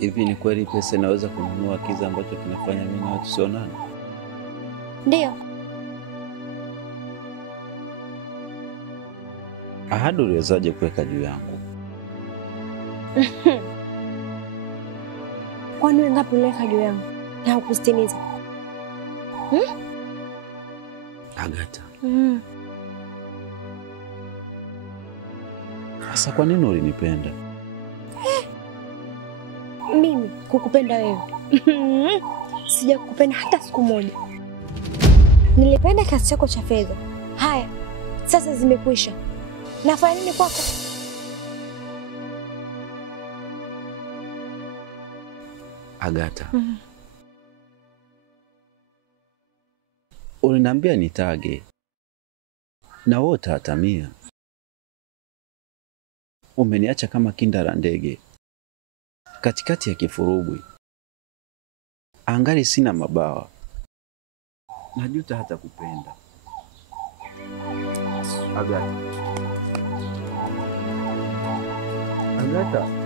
Hivi ni kweli pesa inaweza kununua kiza ambacho kinafanya mimi na wewe tusionane? Ndio. Ahadi uliwezaje kuweka juu yangu? Kwani wewe ngapi uliweka juu yangu na hukustimiza? Agatha. Sasa kwa nini ulinipenda? Mimi kukupenda wewe? Sijakupenda hata siku moja. Nilipenda kiasi chako cha fedha. Haya, sasa zimekwisha. Nafanya nini kwako? Agatha. Uliniambia nitage. Na wewe utatamia. Umeniacha kama kinda la ndege katikati ya kifurugwi. Angali sina mabawa. Najuta hata kupenda. Agatha. Agatha.